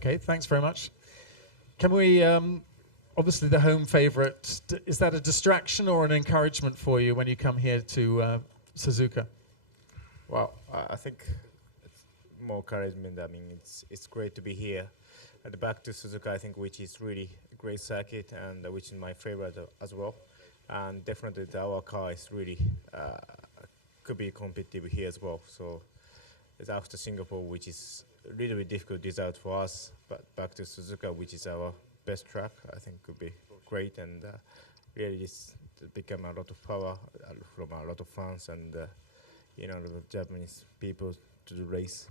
Okay, thanks very much. Can we, obviously the home favourite, is that a distraction or an encouragement for you when you come here to Suzuka? Well, I think it's more encouragement. I mean, it's great to be here at the back to Suzuka, I think, which is really a great circuit and which is my favorite as well. And definitely our car is really could be competitive here as well. So it's after Singapore, which is a little bit difficult result for us, but back to Suzuka, which is our best track, I think could be great and really just become a lot of power from a lot of fans and a lot of Japanese people to the race.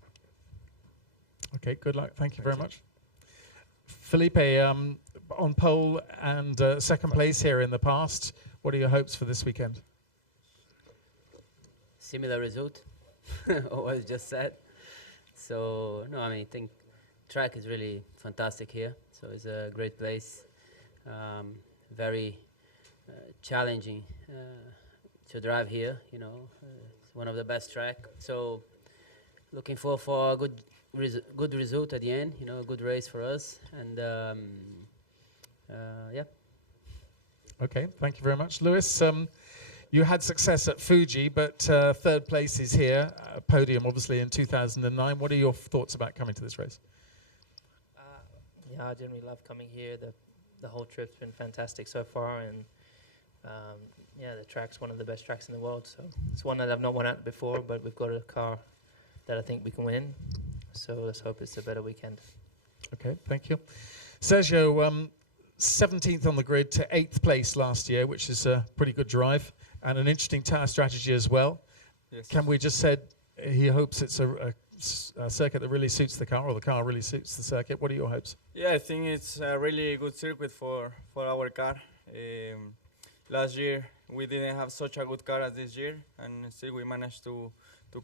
Okay, good luck. Thank you very much. Felipe, on pole and second place here in the past, what are your hopes for this weekend? Similar result, what was just said. So, no, I mean, I think track is really fantastic here. So it's a great place, very challenging to drive here, it's one of the best track. So looking for a good result at the end, a good race for us. And yeah. Okay, thank you very much. Lewis, you had success at Fuji, but third place is here, podium obviously in 2009. What are your thoughts about coming to this race? Yeah, I generally love coming here. The whole trip's been fantastic so far, and yeah, the track's one of the best tracks in the world. So it's one that I've not won at before, but we've got a car that I think we can win. So let's hope it's a better weekend. Okay, thank you. Sergio, 17th on the grid to 8th place last year, which is a pretty good drive and an interesting tyre strategy as well. Yes. Can we just said he hopes it's a circuit that really suits the car, or the car really suits the circuit? What are your hopes? Yeah, I think it's a really good circuit for our car. Last year we didn't have such a good car as this year, and still we managed to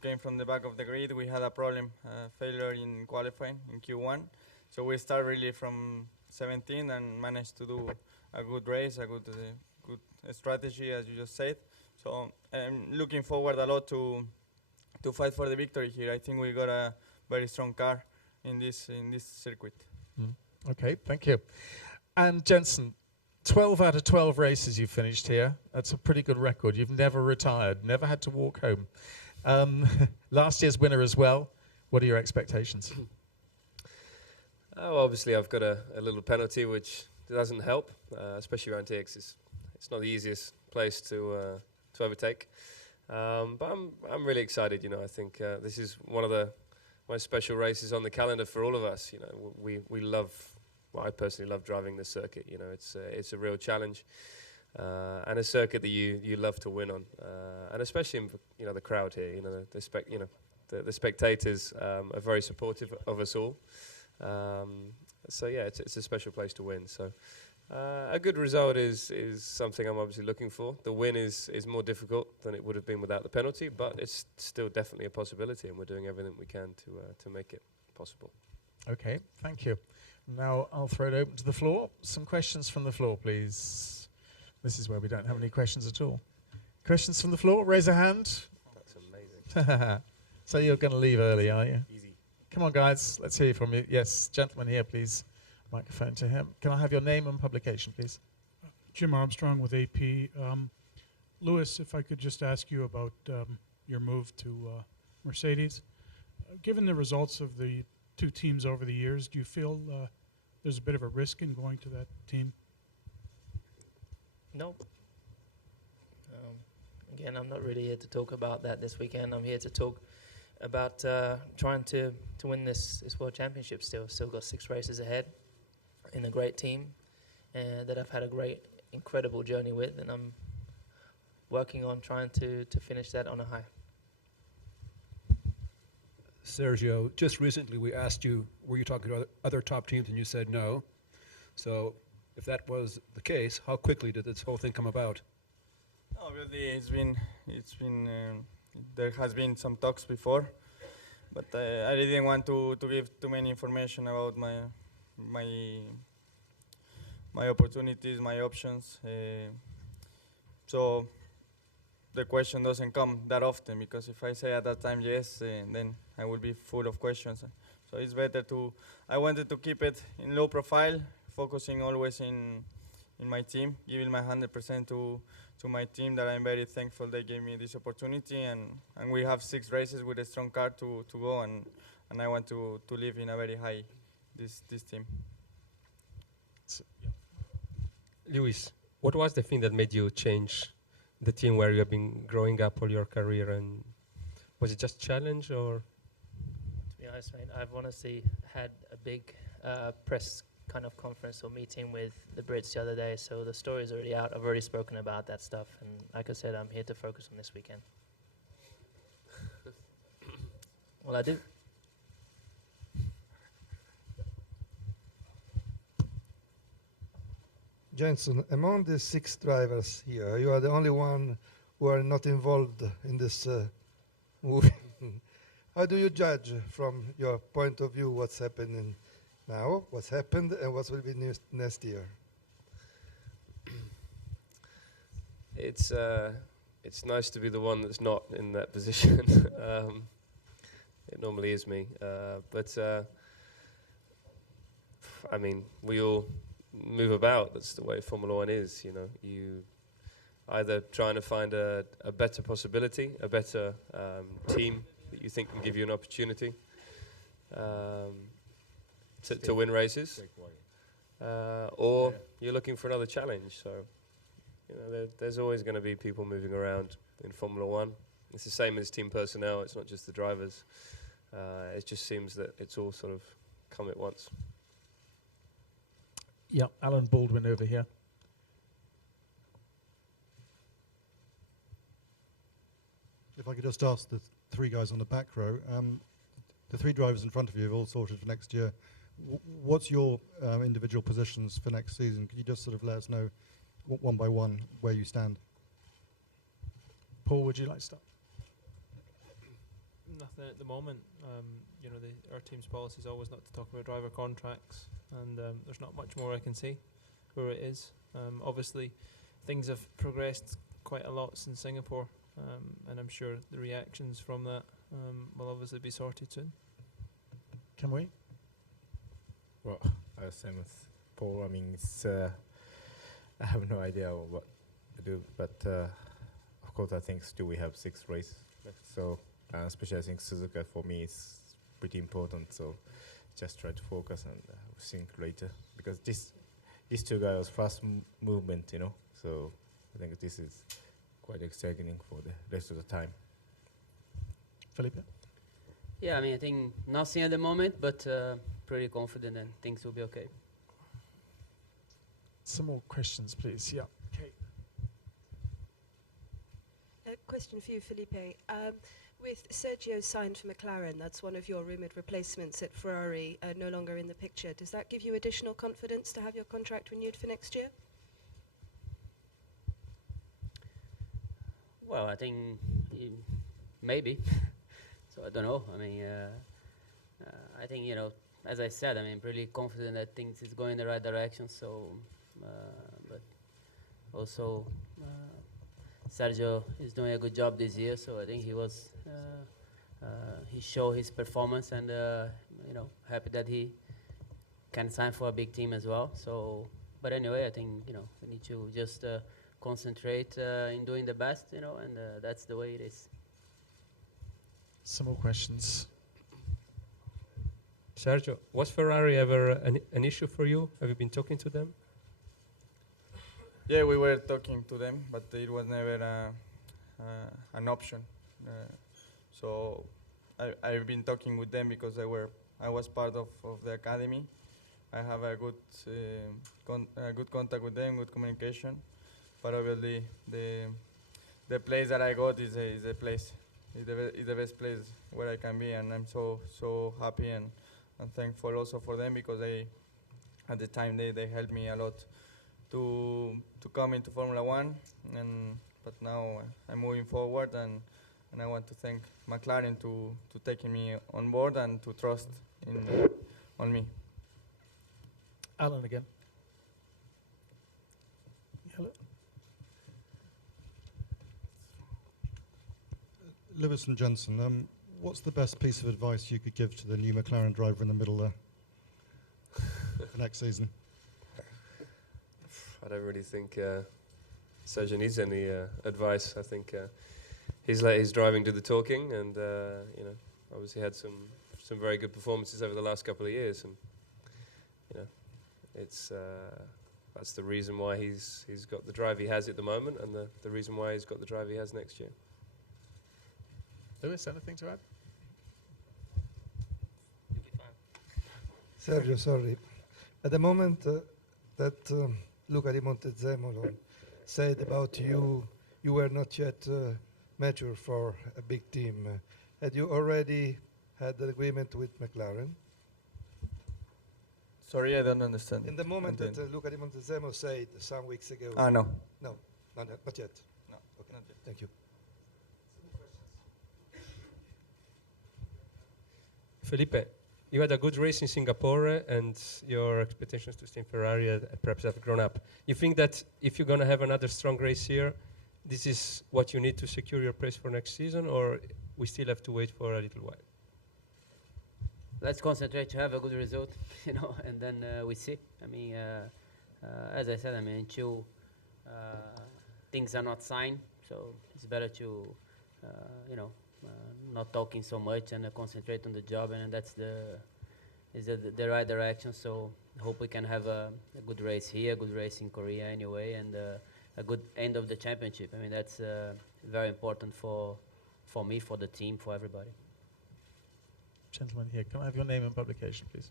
came from the back of the grid. We had a problem, failure in qualifying in Q1, so we start really from 17 and managed to do a good race, a good strategy, as you just said. So I'm looking forward a lot to fight for the victory here. I think we got a very strong car in this circuit. Okay, thank you. And Jensen, 12 out of 12 races you finished here. That's a pretty good record. You've never retired, never had to walk home. Last year's winner as well. What are your expectations? Oh, obviously I've got a little penalty which doesn't help, especially around TX. It's not the easiest place to overtake. But I'm really excited. I think this is one of the most special races on the calendar for all of us. We love. Well, I personally love driving this circuit. It's a real challenge, and a circuit that you love to win on, and especially in the crowd here. The spectators are very supportive of us all. So yeah, it's a special place to win. So. A good result is something I'm obviously looking for. The win is more difficult than it would have been without the penalty, but it's still definitely a possibility, and we're doing everything we can to make it possible. Okay, thank you. Now I'll throw it open to the floor. Some questions from the floor, please. This is where we don't have any questions at all. Questions from the floor? Raise a hand. That's amazing. So you're going to leave early, are you? Easy. Come on, guys. Let's hear from you. Yes, gentleman here, please. Microphone to him. Can I have your name and publication, please? Jim Armstrong with AP. Lewis, if I could just ask you about your move to Mercedes. Given the results of the two teams over the years, do you feel there's a bit of a risk in going to that team? No. Again, I'm not really here to talk about that this weekend. I'm here to talk about trying to win this World Championship still. Still got 6 races ahead in a great team that I've had a incredible journey with, and I'm working on trying to finish that on a high. Sergio, just recently we asked you, were you talking to other top teams, and you said no. So if that was the case, how quickly did this whole thing come about? Obviously, it's been there has been some talks before, but I didn't want to give too many information about my opportunities, my options. So the question doesn't come that often, because if I say at that time yes, then I will be full of questions. So So it's better to. I wanted to keep it in low profile, focusing always in my team, giving my 100% to my team. That I'm very thankful they gave me this opportunity, and we have 6 races with a strong car to go, and I want to live in a very high this team. Lewis, what was the thing that made you change the team where you have been growing up all your career, and was it just challenge or? To be honest, mate, I've honestly had a big press kind of conference or meeting with the Brits the other day, so the story's already out. I've already spoken about that stuff, and like I said, I'm here to focus on this weekend. Well, I do. Jenson, among the 6 drivers here, you are the only one who are not involved in this movie. How do you judge, from your point of view, what's happening now, what's happened, and what will be next year? It's nice to be the one that's not in that position. It normally is me, but I mean, we all move about. That's the way Formula One is. You know, you either trying to find a better possibility, a better team that you think can give you an opportunity to win races, or you're looking for another challenge. So, you know, there's always going to be people moving around in Formula One. It's the same as team personnel. It's not just the drivers. It just seems that it's all sort of come at once. Yeah, Alan Baldwin over here. If I could just ask the 3 guys on the back row, the 3 drivers in front of you have all sorted for next year. What's your individual positions for next season? Could you just sort of let us know one by one where you stand? Paul, would you like to start? Nothing at the moment. You know, our team's policy is always not to talk about driver contracts, and there's not much more I can say where it is. Obviously, things have progressed quite a lot since Singapore, and I'm sure the reactions from that will obviously be sorted soon. Can we? Well, same as Paul. I mean, it's I have no idea what to do, but of course, I think still we have 6 races left. So, especially I think Suzuka for me is pretty important. So, just try to focus and think later, because these 2 guys fast movement, you know. So, I think this is quite exciting for the rest of the time. Felipe? Yeah, I mean, I think nothing at the moment, but pretty confident and things will be okay. Some more questions, please. Yeah. Kate. A question for you, Felipe. With Sergio signed for McLaren, that's one of your rumoured replacements at Ferrari, no longer in the picture. Does that give you additional confidence to have your contract renewed for next year? Well, I think maybe. So I don't know. I mean, I think, you know, as I said, I mean, pretty confident that things is going in the right direction. So, but also Sergio is doing a good job this year. So I think he showed his performance, and you know, happy that he can sign for a big team as well. So, but anyway, I think, you know, we need to just concentrate in doing the best, you know, and that's the way it is. Some more questions. Sergio, was Ferrari ever an issue for you? Have you been talking to them? Yeah, we were talking to them, but it was never an option. So I've been talking with them because I was part of the academy. I have a good good contact with them, good communication. But obviously the place that I got is a place. It's the best place where I can be, and I'm so happy and thankful also for them, because at the time they helped me a lot to come into Formula One, but now I'm moving forward, and I want to thank McLaren to taking me on board and to trust on me. Alan again. Hello. Lewis and Jenson, what's the best piece of advice you could give to the new McLaren driver in the middle there for next season? I don't really think Sergio needs any advice. I think he's driving to the talking, and you know, obviously had some very good performances over the last couple of years, and you know, it's that's the reason why he's got the drive he has at the moment, and the reason why he's got the drive he has next year. Lewis, anything to add? Sergio, sorry. At the moment that Luca Di Montezemolo said about you, you were not yet mature for a big team. Had you already had an agreement with McLaren? Sorry, I don't understand. In the moment that Luca Di Montezemolo said some weeks ago. No. No, not yet. No. Okay. Not yet. Thank you. Felipe, you had a good race in Singapore, and your expectations to stay in Ferrari perhaps have grown up. You think that if you're going to have another strong race here, this is what you need to secure your place for next season, or we still have to wait for a little while? Let's concentrate to have a good result, you know, and then we see. I mean, as I said, I mean, until things are not signed, so it's better to, you know, not talking so much and concentrate on the job, and that's the right direction. So I hope we can have a good race here, a good race in Korea anyway, and a good end of the championship. I mean, that's very important for me, for the team, for everybody. Gentleman here, can I have your name and publication, please?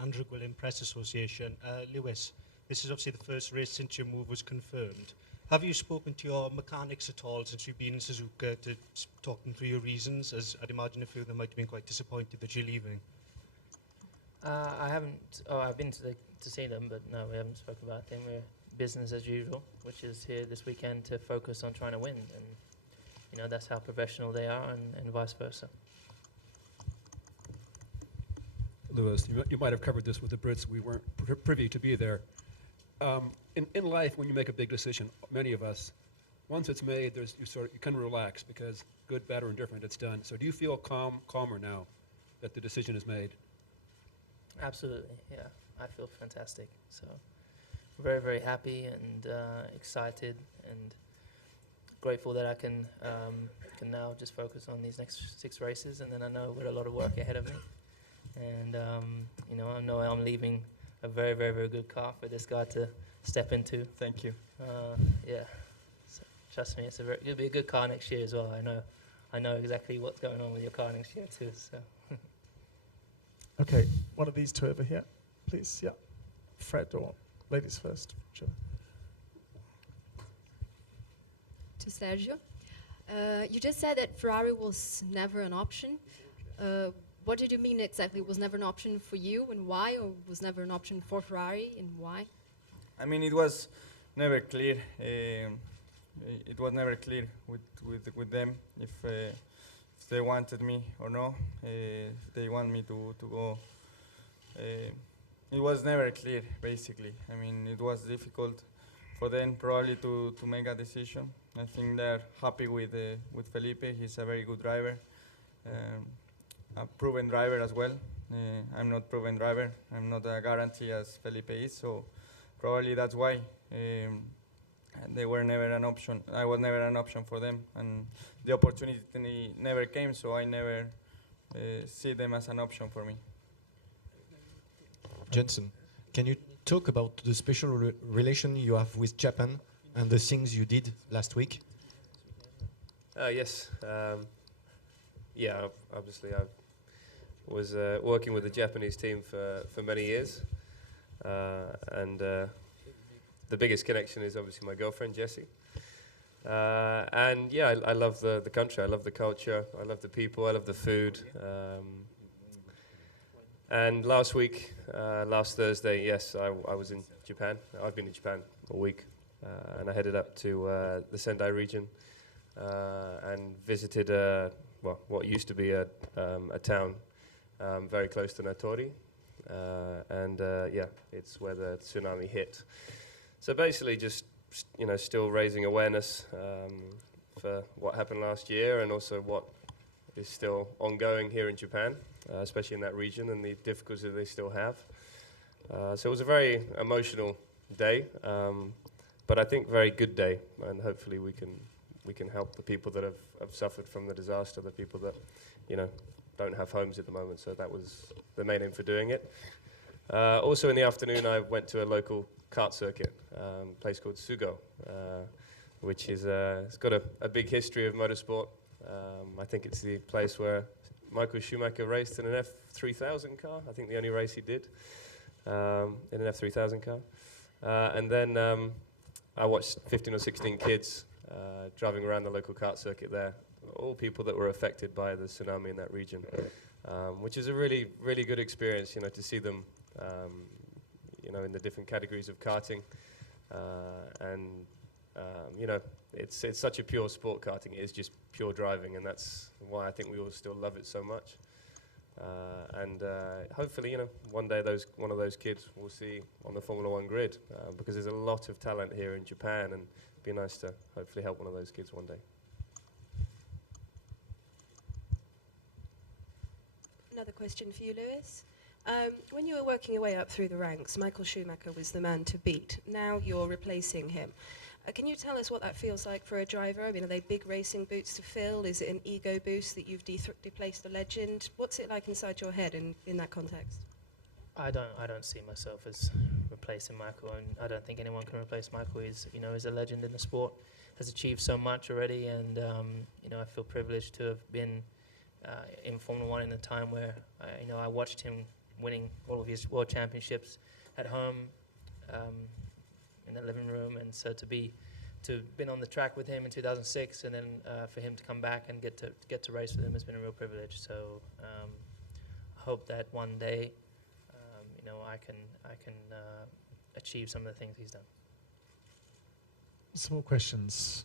Andrew Gwilym, Press Association. Lewis, this is obviously the first race since your move was confirmed. Have you spoken to your mechanics at all since you've been in Suzuka to talk them through your reasons, as I'd imagine a few of them might have been quite disappointed that you're leaving? I haven't. Oh, I've been to see them, but no, we haven't spoken about them. We're business as usual, which is here this weekend to focus on trying to win, and you know that's how professional they are, and vice versa. Lewis, you might have covered this with the Brits. We weren't privy to be there. In life, when you make a big decision, many of us, once it's made, you can relax because good, bad, or indifferent, it's done. So do you feel calmer now that the decision is made? Absolutely, yeah. I feel fantastic. So very, very happy and excited and grateful that I can now just focus on these next 6 races, and then I know we've got a lot of work ahead of me. And you know, I know I'm leaving a very, very, very good car for this guy to step into. Thank you. Yeah, so trust me, it'll be a good car next year as well. I know exactly what's going on with your car next year too. So. Okay, one of these two over here, please. Yeah, Fred or ladies first. Sure. To Sergio, you just said that Ferrari was never an option. What did you mean exactly? Was never an option for you, and why? Or was never an option for Ferrari, and why? I mean, it was never clear. It was never clear with them if they wanted me or no. If they want me to go. It was never clear, basically. I mean, it was difficult for them probably to make a decision. I think they're happy with Felipe. He's a very good driver. A proven driver as well. I'm not proven driver. I'm not a guarantee as Felipe is, so probably that's why they were never an option. I was never an option for them, and the opportunity never came, so I never see them as an option for me. Jensen, can you talk about the special relation you have with Japan and the things you did last week? Yes. Yeah, obviously I was working with the Japanese team for many years, and the biggest connection is obviously my girlfriend Jessie. And yeah, I love the country, I love the culture, I love the people, I love the food. And last week, last Thursday, yes, I was in Japan. I've been in Japan all week, and I headed up to the Sendai region and visited what used to be a town very close to Natori, and yeah, it's where the tsunami hit. So basically, just still raising awareness for what happened last year, and also what is still ongoing here in Japan, especially in that region, and the difficulties they still have. So it was a very emotional day, but I think very good day, and hopefully we can help the people that have suffered from the disaster, the people that don't have homes at the moment. So that was the main aim for doing it. Also in the afternoon, I went to a local kart circuit, place called Sugo, which is it's got a big history of motorsport. I think it's the place where Michael Schumacher raced in an F3000 car. I think the only race he did in an F3000 car. And then I watched 15 or 16 kids driving around the local kart circuit there, all people that were affected by the tsunami in that region, which is a really, really good experience, to see them, in the different categories of karting. It's such a pure sport, karting. It is just pure driving, and that's why I think we all still love it so much. Hopefully, one day one of those kids we'll see on the Formula One grid, because there's a lot of talent here in Japan, and it'd be nice to hopefully help one of those kids one day. Another question for you, Lewis. When you were working your way up through the ranks, Michael Schumacher was the man to beat. Now you're replacing him. Can you tell us what that feels like for a driver? I mean, are they big racing boots to fill? Is it an ego boost that you've replaced a legend? What's it like inside your head in that context? I don't see myself as replacing Michael, and I don't think anyone can replace Michael. He's a legend in the sport, has achieved so much already, and I feel privileged to have been in Formula One in a time where I watched him winning all of his world championships at home, in the living room, and so to been on the track with him in 2006, and then for him to come back and get to race with him has been a real privilege. So I hope that one day, I can achieve some of the things he's done. Some more questions.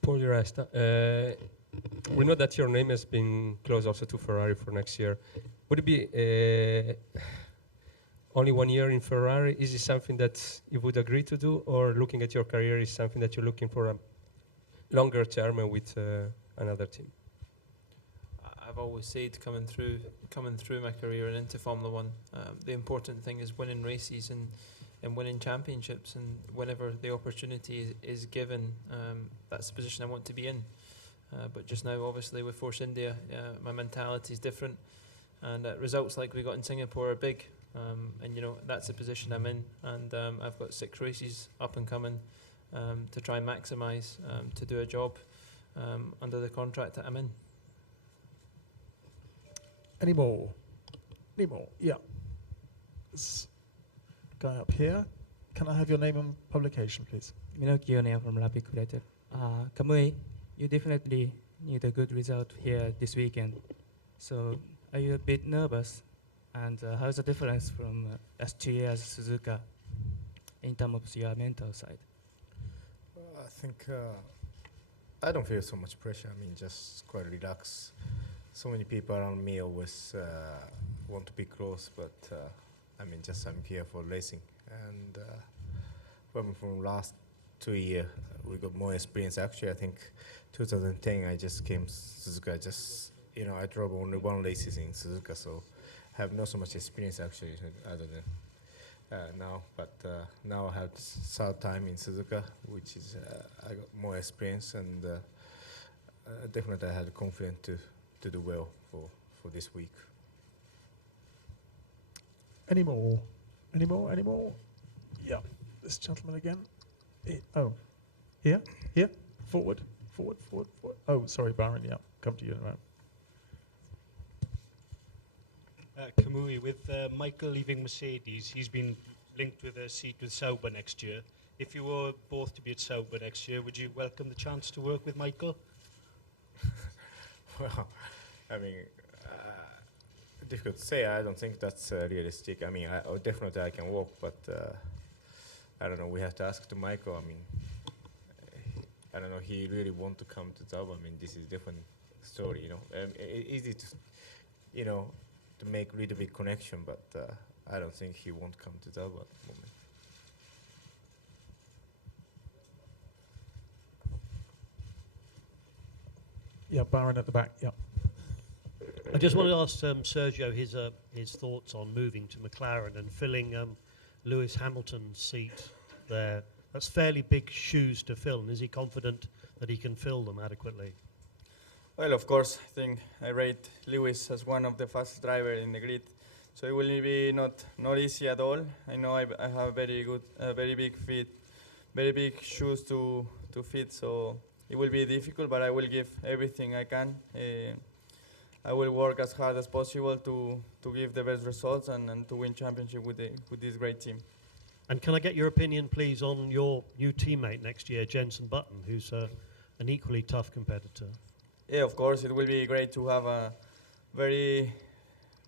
Paul Resta, we know that your name has been close also to Ferrari for next year. Would it be only 1 year in Ferrari? Is it something that you would agree to do, or looking at your career is something that you're looking for a longer term with another team? I've always said coming through my career and into Formula One, the important thing is winning races and winning championships, and whenever the opportunity is given, that's the position I want to be in. But just now, obviously, with Force India, my mentality is different, and results like we got in Singapore are big, and that's the position I'm in, and I've got 6 races up and coming to try and maximise, to do a job under the contract that I'm in. Any more? Yeah. This guy up here. Can I have your name and publication, please? Minoki Yonea from Rapid Creative. Kamui, you definitely need a good result here this weekend. So are you a bit nervous? And how's the difference from last year's Suzuka in terms of your mental side? I think I don't feel so much pressure. I mean, just quite relaxed. So many people around me always want to be close, but I'm here for racing. And from last 2 years, we got more experience. Actually, I think 2010 I just came Suzuka. I drove only 1 races in Suzuka, so I have not so much experience actually other than now. But now I have 3rd time in Suzuka, which is I got more experience, and definitely I had confidence to do well for this week. Any more? Yeah. This gentleman again. Here. Forward. Oh, sorry, Byron. Yeah, come to you in a moment. Kamui, with Michael leaving Mercedes, he's been linked with a seat with Sauber next year. If you were both to be at Sauber next year, would you welcome the chance to work with Michael? Well, I mean, difficult to say. I don't think that's realistic. I mean, definitely I can walk, but I don't know. We have to ask to Michael. I mean, I don't know. He really want to come to Sauber. I mean, this is different story, easy to, to make really big connection, but I don't think he won't come to Sauber at the moment. Yeah, Byron at the back. Yeah. I just want to ask Sergio his thoughts on moving to McLaren and filling Lewis Hamilton's seat there. That's fairly big shoes to fill, and is he confident that he can fill them adequately? Well, of course, I think I rate Lewis as one of the fastest drivers in the grid, so it will be not easy at all. I know I have very big feet, very big shoes to fit, so it will be difficult, but I will give everything I can. I will work as hard as possible to give the best results and to win championship with this great team. And can I get your opinion, please, on your new teammate next year, Jenson Button, who's an equally tough competitor? Yeah, of course, it will be great to have a very,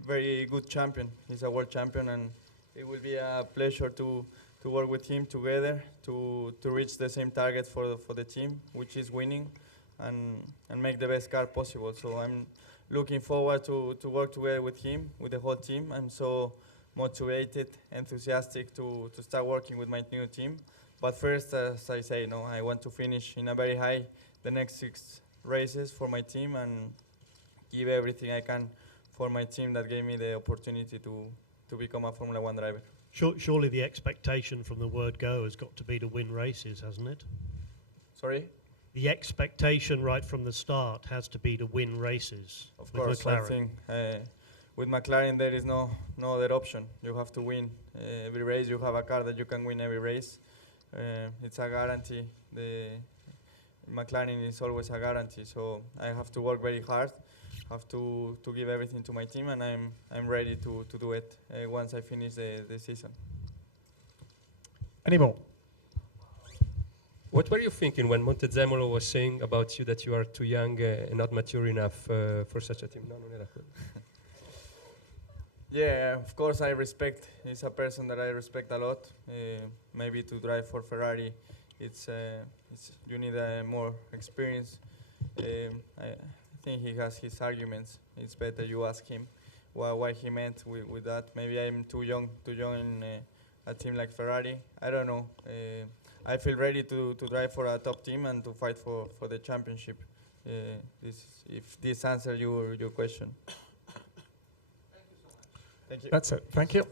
very good champion. He's a world champion, and it will be a pleasure to work with him together to reach the same target for the team, which is winning and make the best car possible. So I'm looking forward to work together with him, with the whole team. I'm so motivated, enthusiastic to start working with my new team. But first, as I say, I want to finish in a very high the next 6 races for my team and give everything I can for my team that gave me the opportunity to become a Formula 1 driver. Surely the expectation from the word go has got to be to win races, hasn't it? Sorry? The expectation right from the start has to be to win races. Of with course, McLaren. I think with McLaren there is no other option. You have to win every race. You have a car that you can win every race. It's a guarantee. The McLaren is always a guarantee. So I have to work very hard. Have to give everything to my team, and I'm ready to do it once I finish the season. Any more? What were you thinking when Montezemolo was saying about you that you are too young and not mature enough for such a team? No, non era quello. Yeah, of course I respect. He's a person that I respect a lot. Maybe to drive for Ferrari, it's you need more experience. I think he has his arguments. It's better you ask him why he meant with that. Maybe I'm too young in a team like Ferrari. I don't know. I feel ready to drive for a top team and to fight for the championship. If this answers your question. Thank you. That's it. Thank you.